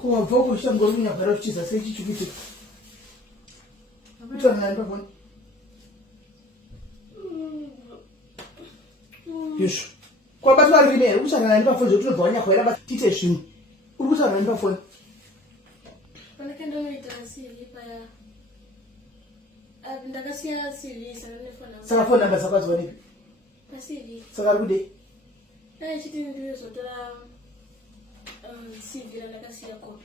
Kwa voko shango mimi ngara kuchiza sai chichukiti. Mtana namba phone. Yesho. Kwa batho ba rimela usana namba phone zokuthi ubhonya khwela ba tithe shini. Ukusana namba phone. Bana kendo no itasi lipa ya. Ndakasiya CV sana ne phone number. Saka phone number sakwazi wani. Pa CV. Saka rude. Chiti ndiyo zotora CV la ndakasiya copy.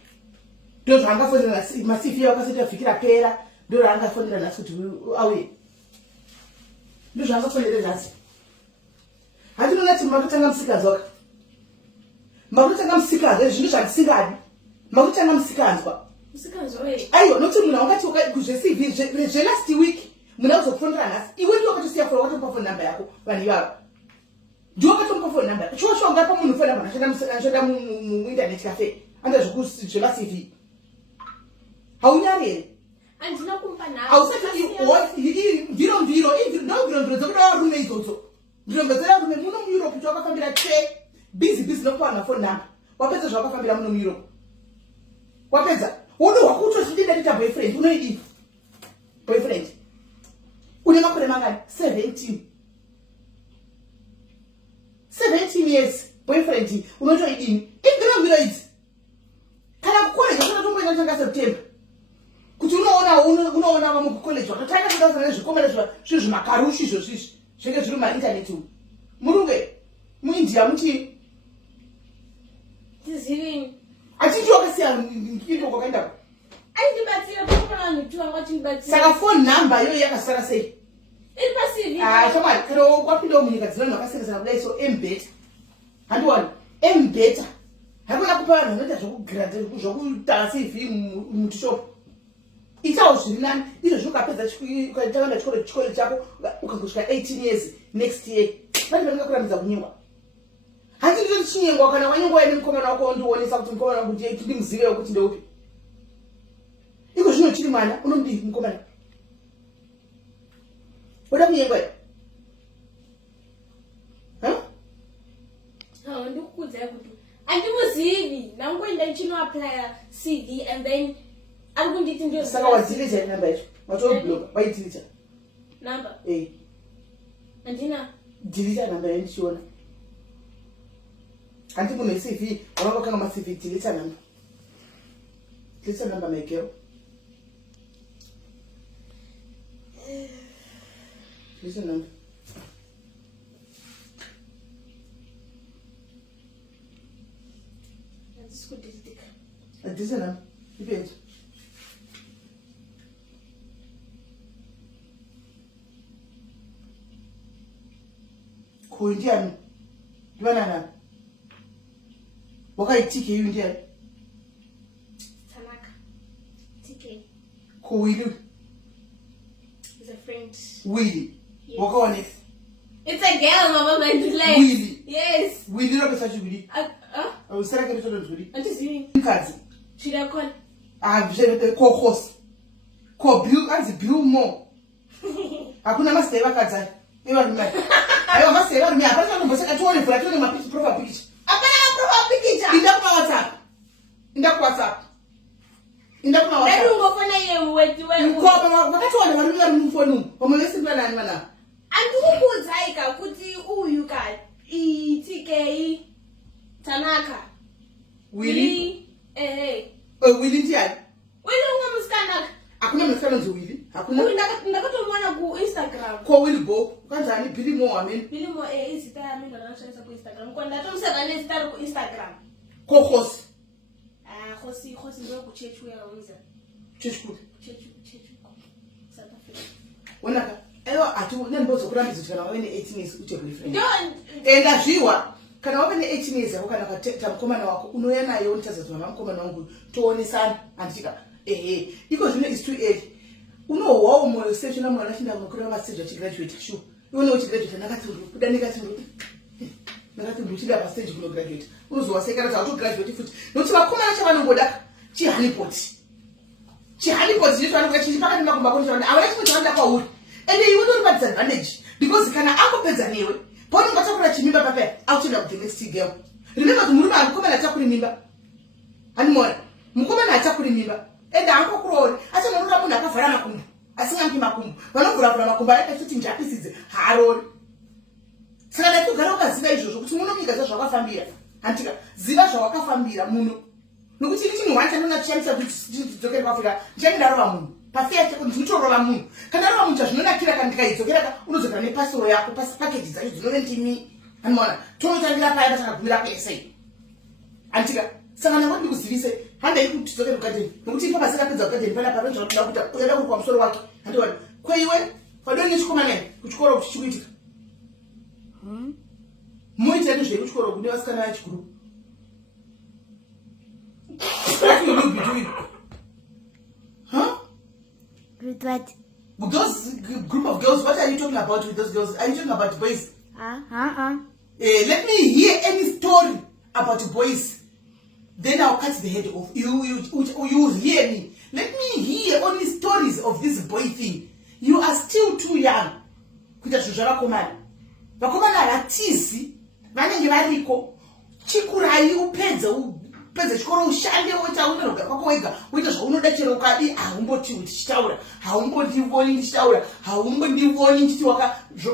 Ndio twangafonera masifi yakasita afikira pera ndio rangafonera nasi kuti awe ndio zvangafonera nasi hati nonati makutanga msikanzwa makutanga msikanzwa zvinhu zvandisingadi makutanga msikanzwa aiyo nokuti munhu wakati kuzve-CV zvelast week munhu auzokufonera nhasi iwe ndio wakatosiya fora wakatomupa phone number yako vanhu ivavo ndio wakatomupa phone number chiwa ungapa munhu phone number anoshanda muinternet cafe anda zvela-CV haunyarere andina kumpa nawo ausati ndiro dzokuda varume idzodzo ndiro dzavarume muno mueurope kuti wakafambira busy nokuwana phone number wapedza zvawakafambira muno mueurope wapedza uno hwakutozvidida dita boyfriend unoidii boyfriend une makore mangani 17 years boyfriend unotoidini indirambiro idzi kana kukoleja kunotomboenda tanga september kuti unoona vamwe kukoleji wakatanga kudazana nezvikomana zvinhu zvimakarushi izvo zvizvi zvinenge zviri maintaneti umu murunge muindia muti tizivini atiti wakasiya indo kwakaenda aindibatsira pakona vanhu tu vanga vachinibatsira saka phone number iyoyo yakasara sei iri pa-CV shamwari kana wapindawo munyika dzina vanhu vakasiyana kudai so embeta handiwani embeta haikona kupa vanhu vanoita zvokutanga CV mutishop itawo zviri nani izvo zvokapedza takaenda chikoro chako ukagosvika 18 years next year pane vanongakuramidza kunyengwa handi nditoti chinyengwa kana wanyengwa ine mukomana wako wondionesa kuti mukomana wangu ndimuzive wekuti ndeupi iko zvino chiri mwana unomudii mukomana oda kunyengwa ere ndikukudzai kuti andimuzivi nangoenda ndichinoaplya CV and then ari kunditi ndio saka wadzilita namba yacho watobloka waidilita namba andina dilita namba yacho ndichiona handi munhu we-CV wavakanga ma-CV dilita namba maikero dilita namba dilita namba ipenzo kuwi ndiani ndivana nani wakaitike iyu ndiani Tanaka TK kuwili is a friend wili wakaoneka it's a girl mama like wili yes wili rapesa chivili ausarake ritotonzwili antizivi mukadzi chidakona kokosi anzi bill mo hakuna masai vakadzai ivarumai aiwa masai varume hapana nombosaka tionevhura tione profile picture hapana profile picture inda kuwhatsapp ungofona vakatiwana varume vari mufoni umu vamwe vesimba nani vanavo andikukuudzaika kuti uyu ka TK Tanaka wili wili ndiani wili unga musikana hakuna musikana nzi wili hakuna ndakatomwana ku Instagram ko wili bo ukanzani Billy Mo ameni Billy Mo izita yami ndanoshayisa ku Instagram ko ndatomseka nezita ku Instagram ko khosi khosi ndo ku church uyawenza church South Africa wonaka aiwa ati nembozokurambidza kana wave ne-18 years uite boyfriend enda zviwa kana wave ne-18 years yako kana ukateta mukomana wako unouya naye unotadza mama mukomana wangu toonesana handitika iko zvino is too early unohwawo mwoyo sechona mwana achinda makore mastage achigraduate sure iwe uchigraduate ndakati ndichinda pastage kunograduate unozowasekana kuti autograduate futi nokuti vakomana chavanongoda chihanipoti ndicho vanongoda chichi pakati makumbakoni chavanoda havana chimwe chavanoda kwauri ende iwe ndori padisadvantage because kana angopedza newe paunonga takura chimimba papaya autoenda kuti the next girl remember kuti murume akukomana takuri mimba hanimona mukomana achakuri mimba ende angokurori achanonora munhu akavhara makumbo asingambi makumbo vanovhuravhura makumbo aitachiti njapisidze haarori saka ndaitogara ukaziva izvozvo kuti munomika zvazvakafambira antika ziva zvawakafambira muno nokuti ini chinhu wachanona tichamisa kuti tidzokere kuafrica ndichandarova munhu pafea cheko ndinotorova munhu kana rova munhu chazvinonakira kana ndikaidzokera unozogara nepasiro yako pakeji dzacho dzinove ndimi anoona tonotangira paya patakagumira kusa antika saka nangwa ndikuzivise handai kuti tidzokere kugadheni nokuti ipo pasakapedza kugadheni pana patonzvanoda kuita uyada kuri pamusoro wake handiwani kweiwe padoni nechikomana kuchikoro kuti chikuitika muite nezvei kuchikoro kune vasikana vachiguru what will you be doing? Huh? With what? With those group of girls, what are you talking about with those girls? Are you talking about boys? Let me hear any story about boys. Then I'll cut the head off. You hear me. Let me hear only stories of this boy thing. You are still too young. Kuita zvozva vakomana havatizi vanenge variko chikurai upedze chikoro ushande woita unogara kwako wega uita zvaunoda chero ukadi haumboti ndichitaura haumbondivoni ndichitaura haumbondivoni ndichiti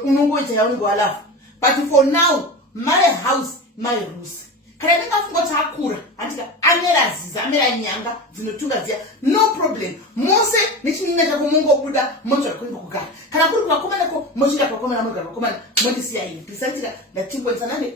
unongoita yaunenge walafa. But for now my house my rules. Kana ndingafunga kuti akura andika amera ziza amera nyanga dzinotunga dziya no problem mose nechinina chako mungobuda motsvaka kuenda kugara kana kuri kwakomana ko mochida kwakomana mogara kwakomana mondisiya ini pisantika ndatingwensanane